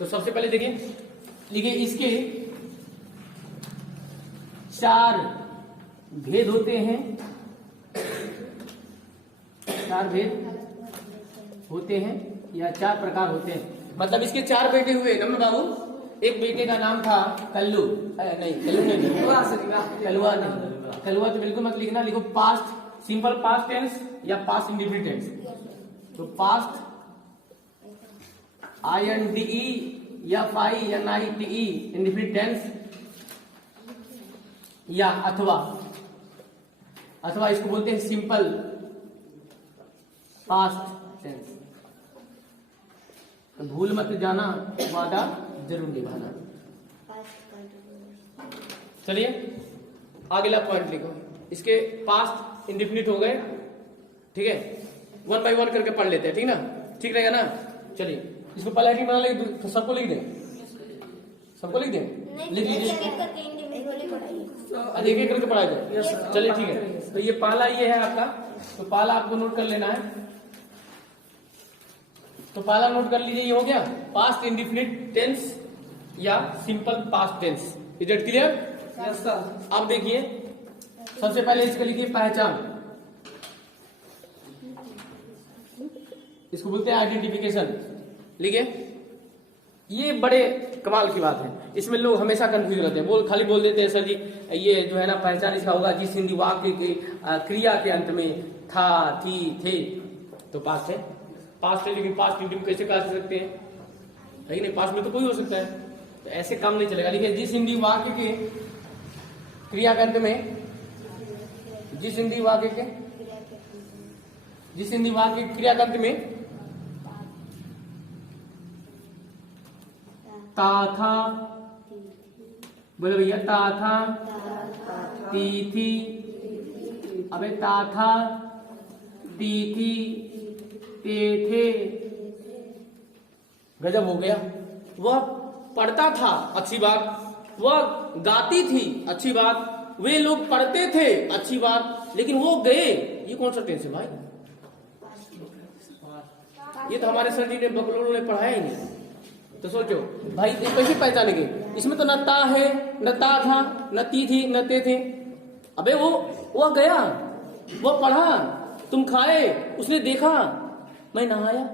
तो सबसे पहले देखिए इसके 4 भेद होते हैं, 4 भेद होते हैं या 4 प्रकार होते हैं। मतलब इसके 4 बेटे हुए ना बाबू। एक बेटे का नाम था कल्लू, नहीं कल्लू नहीं, कलुआ नहीं, कलुआ तो बिल्कुल मत लिखना, लिखो पास्ट, सिंपल पास्ट टेंस या पास्ट इंडेफिनिट टेंस। तो पास्ट INDE या FINITE इंडेफिनिट टेंस, या अथवा इसको बोलते हैं सिंपल पास्ट टेंस। तो भूल मत जाना, वादा जरूर निभाना। चलिए अगला पॉइंट लिखो। इसके पास्ट इंडेफिनिट हो गए, ठीक है, 1 बाय 1 करके पढ़ लेते हैं, ठीक ना, ठीक रहेगा ना। चलिए इसको पहले बना ले, तो सबको लिख दें, सबको लिख दें, लिख लीजिए, एक एक करके पढ़ा जाए। चलिए ठीक है, तो ये पहला ये है आपका, तो पहला आपको नोट कर लेना है। तो पहला नोट कर लीजिए, ये हो गया पास्ट इंडेफिनिट टेंस या simple past tense. Is it clear? Yes sir. अब देखिए सबसे पहले इसके लिखिए पहचान, इसको बोलते हैं आइडेंटिफिकेशन। लिखिए, ये बड़े कमाल की बात है, इसमें लोग हमेशा कंफ्यूज रहते हैं, खाली बोल देते हैं सर जी ये जो है ना पहचान इसका होगा जिस हिंदी वाक्य के क्रिया के अंत में था, थी, थे। तो पास्ट है, पास्ट है, लेकिन पास्ट इंडियम कैसे कह सकते हैं, है कि नहीं, पास्ट में तो कोई हो सकता है, तो ऐसे काम नहीं चलेगा। लिखिए जिस हिंदी वाक्य के क्रिया के अंत में, जिस हिंदी वाक्य के क्रिया के अंत में ता था, बोलो भैया, ता था, ती थी, अबे ता था, ती थी, ते थे। गजब हो गया। वह पढ़ता था, अच्छी बात, वह गाती थी, अच्छी बात, वे लोग पढ़ते थे, अच्छी बात, लेकिन वो गए, ये कौन सा टेंस है भाई? ये तो हमारे सर जी ने बकलोल ने पढ़ाया ही नहीं। तो सोचो भाई ये कैसे पहचानेंगे, इसमें तो न ता है, न ता था, न ती थी, न ते थे। अबे वो गया, वो पढ़ा, तुम खाए, उसने देखा, मैं नहाया,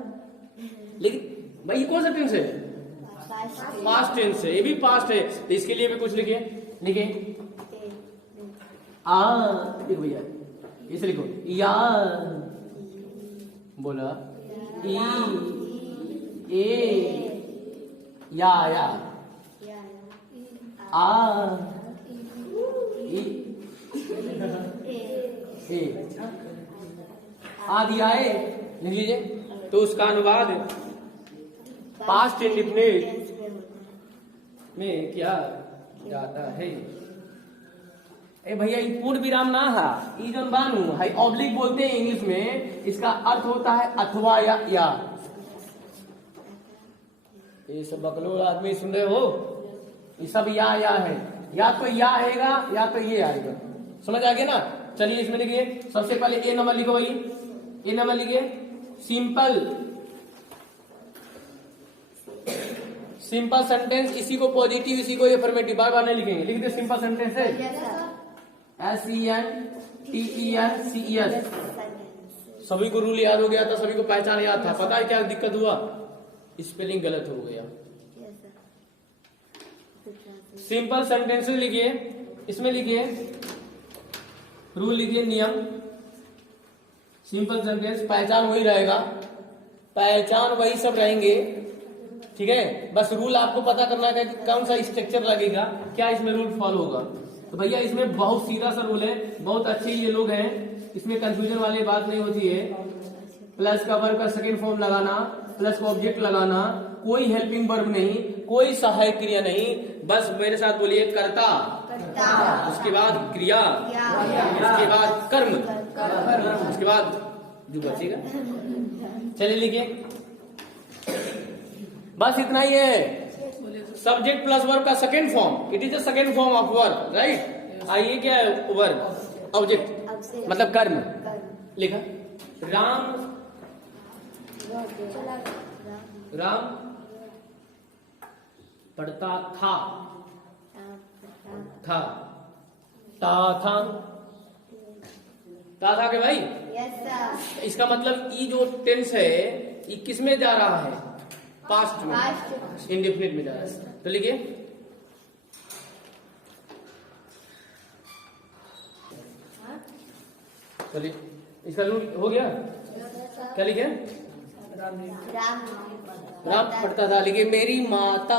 लेकिन भाई ये कौन सा टेंस है? पास्ट टेंस है, ये भी पास्ट है। तो इसके लिए भी कुछ लिखिए देखो भैया, इसे लिखो या, बोला ई ए या आ ई ए आदि आए, लिख लीजिए। तो उसका अनुवाद पास्ट इंडेफिनिट में क्या जाता है? ए भैया ये पूर्ण विराम ना है, ई जन बानू हाई ऑब्लिक बोलते हैं इंग्लिश में, इसका अर्थ होता है अथवा या। ये सब बकलोल आदमी सुन रहे हो, ये सब या है, या तो या आएगा या तो ये आएगा, समझ आ गया ना। चलिए इसमें लिखिए, सबसे पहले ए नंबर लिखो भाई, ए नंबर लिखिए सिंपल सेंटेंस, इसी को पॉजिटिव, इसी को एफर्मेटिव, बार बार नहीं लिखेंगे, लिख दे सिंपल सेंटेंस है SENTENCES। सभी को रूल याद हो गया था, सभी को पहचान याद था। पता है क्या दिक्कत हुआ? स्पेलिंग गलत हो गया। सिंपल सेंटेंस लिखिए, इसमें लिखिए रूल, लिखिए नियम। सिंपल सेंटेंस पहचान वही रहेगा, पहचान वही सब रहेंगे, ठीक है। बस रूल आपको पता करना है कि कौन सा स्ट्रक्चर लगेगा, क्या इसमें रूल फॉलो होगा। तो भैया इसमें बहुत सीधा सा रूल है, बहुत अच्छे ये लोग हैं, इसमें कंफ्यूजन वाली बात नहीं होती है। प्लस का वर्ब का सेकेंड फॉर्म लगाना, प्लस का ऑब्जेक्ट लगाना, कोई हेल्पिंग वर्ब नहीं, कोई सहायक क्रिया नहीं, बस मेरे साथ बोलिए कर्ता, उसके बाद क्रिया, उसके बाद कर्म, उसके बाद जो बचेगा। चलिए लिखिए, बस इतना ही है। सब्जेक्ट प्लस वर्ब का second form, it is the second form of verb, right. आइए क्या है वर्ब? ऑब्जेक्ट मतलब कर्म। लिखा राम, 1 पढ़ता था, था, ता था, ता था के भाई। Yes sir. इसका मतलब ई जो टेंस है ये किस में जा रहा है? पास्ट में, पास्ट। इंडेफिनिट में जा रहा है। तो लिखिए चलिए इसका रूल हो गया। क्या लिखे? राम पढ़ता था। लिखिए मेरी माता,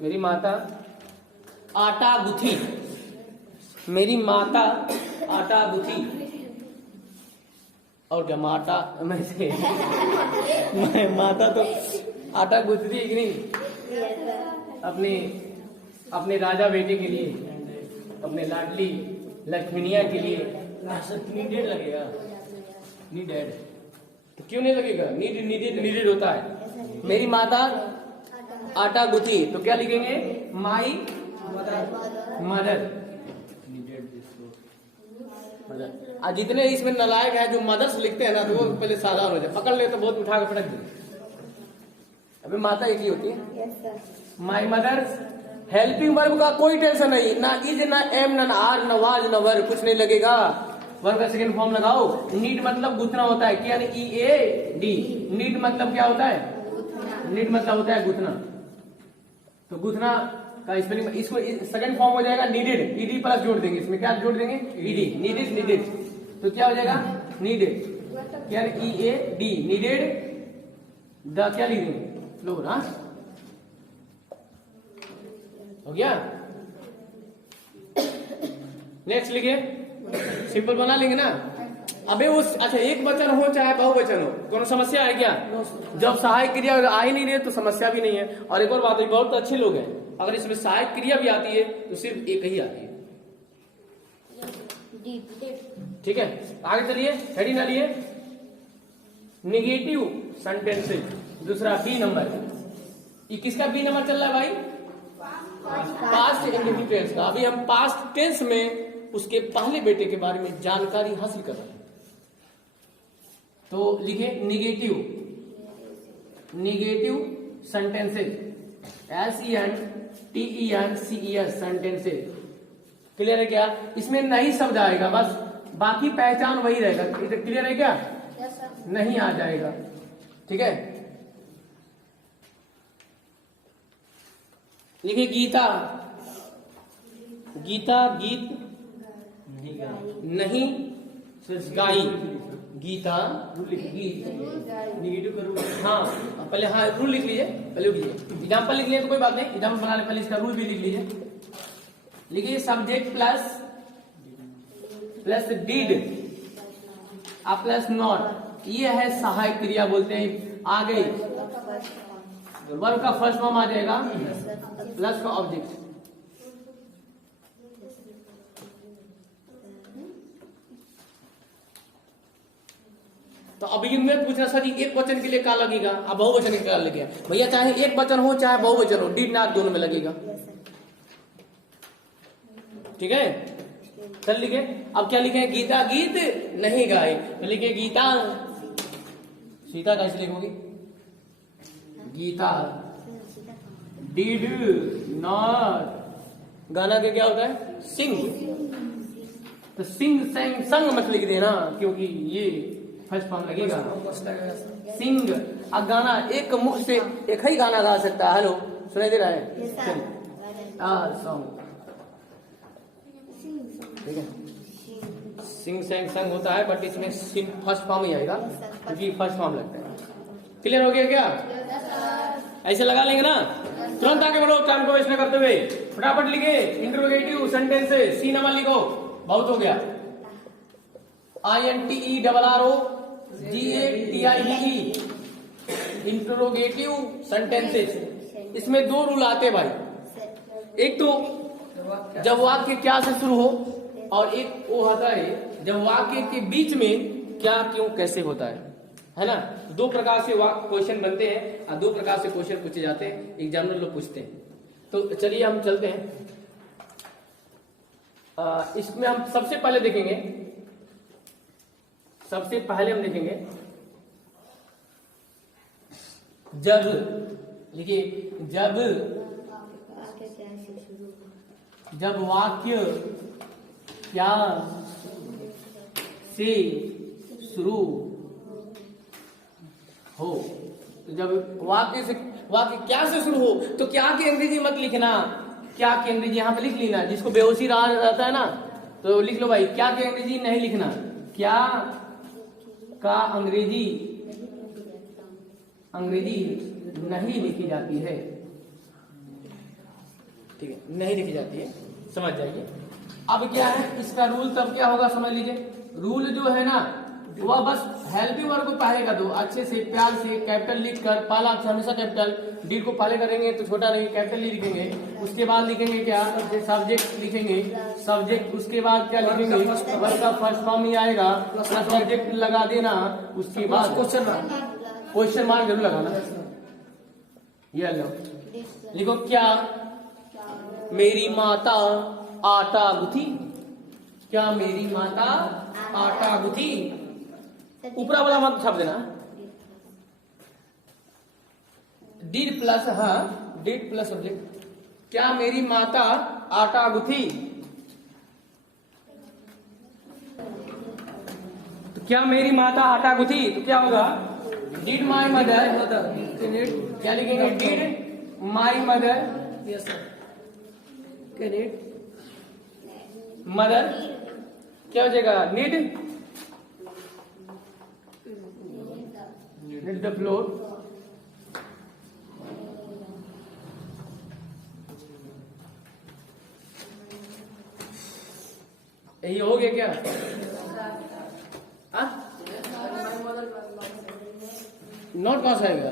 मेरी माता आटा गुथी, मेरी माता आटा गुथी। और क्या माता में से माता तो आटा गूंथती है कि नहीं? अपने अपने राजा बेटे के लिए, अपने लाडली लक्ष्मीनिया के लिए। नीडेड लगेगा, नीडेड तो क्यों नहीं लगेगा? नीड नीडेड होता है। मेरी माता आटा गुथी, तो क्या लिखेंगे? My mother. आज जितने इसमें नालायक है जो मदर्स लिखते हैं ना, तो वो पहले सावधान हो जाए, पकड़ ले तो बहुत उठा के पटक दे। अभी माता एक ही होती है। माई मदर्स हेल्पिंग वर्ब का कोई टेंशन नहीं, ना इज ना एम ना आर ना वाज ना वर, कुछ नहीं लगेगा। वर्ब का सेकंड फॉर्म लगाओ। नीड मतलब गुथना होता है, क्या? ई ए डी। नीड मतलब क्या होता है? नीड मतलब होता है गुथना। तो गुथना का स्पेलिंग, इसको सेकंड फॉर्म हो जाएगा नीडेड, ईडी प्लस जोड़ देंगे। इसमें क्या जोड़ देंगे? ईडी। नीडेड, नीडेड तो क्या हो जाएगा? नीडेड, क्या? ई ए डी, नीडेड। द क्या लिख देंगे? लो ना, हो गया। नेक्स्ट लिखिए, सिंपल बना लेंगे ना। अबे उस अच्छा एक वचन हो चाहे बहुवचन हो, कोनो समस्या है क्या? जब सहायक क्रिया आ ही नहीं रही तो समस्या भी नहीं है। और एक और बात है, बहुत अच्छे लोग हैं, अगर इसमें सहायक क्रिया भी आती है तो सिर्फ एक ही आती है। ठीक है, आगे चलिए। हेडिंग डालिए निगेटिव सेंटेंसेस, दूसरा बी नंबर। ये किसका बी नंबर चल रहा है भाई? पास्ट इंडेफिनिट टेंस का। अभी हम पास्ट टेंस में उसके पहले बेटे के बारे में जानकारी हासिल कर रहे हैं। तो लिखे negative, negative sentences, SENTENCES sentences. Clear है क्या? इसमें नहीं शब्द आएगा, बस बाकी पहचान वही रहेगा। क्लियर है क्या? नहीं आ जाएगा। ठीक है, लिखिए गीता, गीता गीत नहीं गाई, गीता गीत निगेटिव का रूल। हाँ पहले, हाँ रूल लिख लीजिए, पहले लीजिए एग्जाम्पल लिख लीजिए तो कोई बात नहीं, एग्जाम्पल बना ले, पहले इसका रूल भी लिख लीजिए। लिखिए subject plus did plus not, ये है सहायक क्रिया बोलते हैं। आ गई, वर्ब का फर्स्ट फॉर्म आ जाएगा प्लस का ऑब्जेक्ट। तो अभी इनमें पूछना सर एक वचन के लिए क्या लगेगा, अब बहुवचन के क्या लगेगा? भैया चाहे एक वचन हो चाहे बहुवचन हो, डिड नॉट दोनों में लगेगा। ठीक है, चल लिखे। अब क्या लिखे? गीता गीत नहीं गाई, तो लिखे गीता सीता कैसे लिखोगी? Gita did not. गाना के क्या होता है? सिंग। तो सिंग सेंग संग मत लिख देना, क्योंकि ये फर्स्ट फॉर्म लगेगा सिंग। अब गाना एक मुख से एक ही गाना गा सकता है। हेलो, सुनाई दे रहा है? सॉन्ग। ठीक है, सिंग सेंग संग होता है, बट इसमें सिंग फर्स्ट फॉर्म ही आएगा, क्योंकि फर्स्ट फॉर्म लगता है। क्लियर हो गया क्या? ऐसे लगा लेंगे ना, तुरंत आगे बढ़ो, टाइम को वेस्ट न करते हुए फटाफट लिखे। इंटरोगेटिव सेंटेंसेस, सी नंबर लिखो, बहुत हो गया। INTERROGATIVE interrogative sentences. इसमें दो रूल आते भाई, एक तो जब वाक्य क्या से शुरू हो, और एक वो होता है जब वाक्य के बीच में क्या क्यों कैसे होता है ना। दो प्रकार से क्वेश्चन बनते हैं और दो प्रकार से क्वेश्चन पूछे जाते हैं, एग्जामिनर लोग पूछते हैं। तो चलिए हम चलते हैं। इसमें हम सबसे पहले देखेंगे, जब, देखिए जब वाक्य क्या से शुरू हो, जब वाक्य क्या से शुरू हो तो क्या की अंग्रेजी मत लिखना, क्या की अंग्रेजी यहाँ पे लिख लेना, जिसको बेहोशी रहता है ना तो लिख लो भाई, क्या की अंग्रेजी नहीं लिखना, क्या का अंग्रेजी नहीं लिखी जाती है, ठीक है, नहीं लिखी जाती है, समझ जाइए। अब क्या है इसका रूल, तब क्या होगा समझ लीजिए। रूल जो है ना वह बस हेल्पिंग वर्ब को पहले कर दो, अच्छे से प्यार से कैपिटल लिखकर, पहला अक्षर हमेशा कैपिटल, डी को पहले करेंगे तो छोटा नहीं कैपिटल लिखेंगे, उसके बाद लिखेंगे क्या, सब्जेक्ट लिखेंगे, सब्जेक्ट उसके बाद क्या लिखेंगे, वर्ब का फर्स्ट फॉर्म ही आएगा, सब्जेक्ट लगा देना, उसके बाद क्वेश्चन मार्क जरूर लगाना। ये लो लिखो, क्या मेरी माता आटा गुथी, क्या मेरी माता आटा गुथी, ऊपरा वाला मत छाप देना, डिड प्लस, हाँ डिड प्लस सब्जेक्ट, क्या मेरी माता आटा गुथी, तो क्या मेरी माता आटा गुथी तो क्या होगा, डिड माई मदर, क्या लिखेंगे, did my mother, yes sir, mother क्या हो जाएगा, नीड द फ्लोर, यही हो गया क्या, नोट कौन सा आएगा,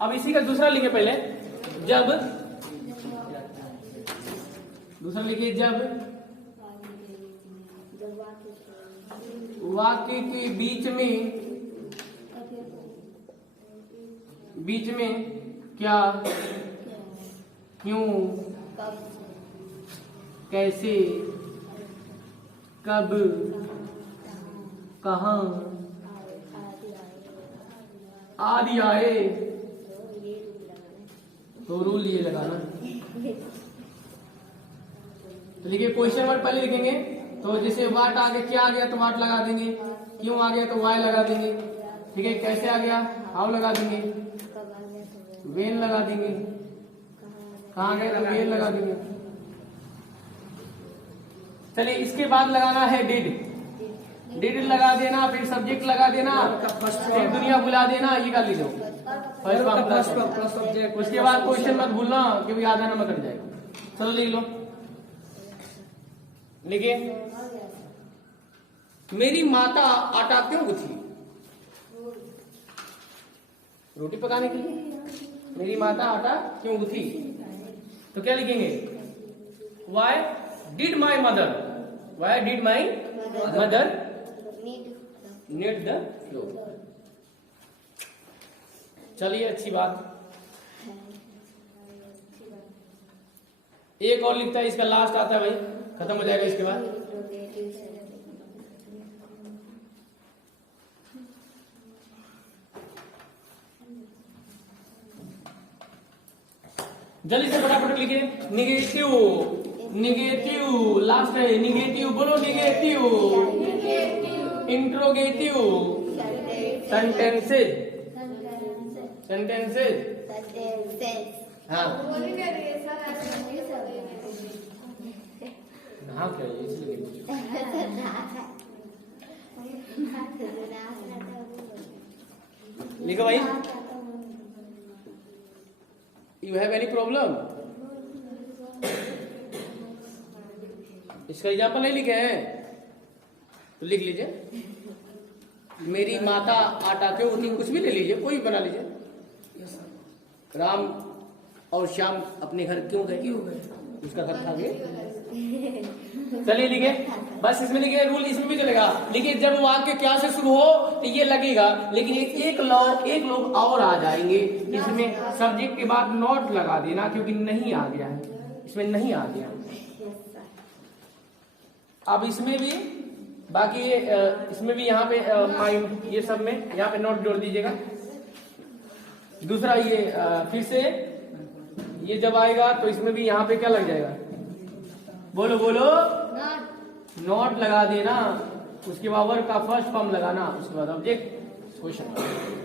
अब इसी का दूसरा लिखे पहले, जब, दूसरा लिखिए जब वाक्य के बीच में क्या, क्यों, कैसे, कब, कहाँ आदि आए तो रूल ये लगाना। तो देखिए क्वेश्चन वर्ड पहले लिखेंगे, तो जैसे वाट आ गया, क्या आ गया तो वाट लगा देंगे, क्यों आ गया तो वाई लगा देंगे, ठीक है, कैसे आ गया हाउ लगा देंगे, वेन लगा देंगे, कहाँ गए तो वेन लगा देंगे। चलिए इसके बाद लगाना है डिड लगा देना, फिर सब्जेक्ट लगा देना, फिर दुनिया बुला देना, ये कर लीजिए फर्स्ट सब्जेक्ट, उसके बाद क्वेश्चन मत भूलना क्योंकि आधा नंबर कट जाएगा। चलो लिख लो, लिखिए, मेरी माता आटा क्यों गुथी, रोटी पकाने के लिए, मेरी माता आटा क्यों गुथी, तो क्या लिखेंगे, why did my mother, why did my mother need the floor. चलिए अच्छी बात, एक और लिखता है, इसका लास्ट आता है भाई, खत्म हो जाएगा इसके बाद। जल्दी से फटाफट लिखिए, निगेटिव लास्ट है, निगेटिव बोलो, निगेटिव, इंट्रोगेटिव, सेंटेंसेज, हाँ हाँ क्या इसलिए लिखो भाई, यू हैव एनी प्रॉब्लम, इसका एग्जाम्पल नहीं लिखे हैं तो लिख लीजिए, मेरी माता आटा क्यों गुथी, कुछ भी ले लीजिए, कोई भी बना लीजिए, राम और श्याम अपने घर क्यों गए, उसका घर खा गए, चलिए लिखे, बस इसमें लिखे, रूल इसमें भी चलेगा। लेकिन जब वाक्य क्या से शुरू हो तो ये लगेगा, लेकिन एक लोग और आ जाएंगे इसमें। सब्जेक्ट के बाद नॉट लगा देना, क्योंकि नहीं आ गया है, इसमें नहीं आ गया। अब इसमें भी बाकी इसमें भी यहाँ पे माइंड, ये सब में यहाँ पे नोट जोड़ दीजिएगा। दूसरा ये फिर से ये जब आएगा तो इसमें भी यहाँ पे क्या लग जाएगा, बोलो बोलो, नोट लगा देना। उसके बाद वर्ब का फर्स्ट फॉर्म लगाना, उसके बाद ऑब्जेक्ट क्वेश्चन।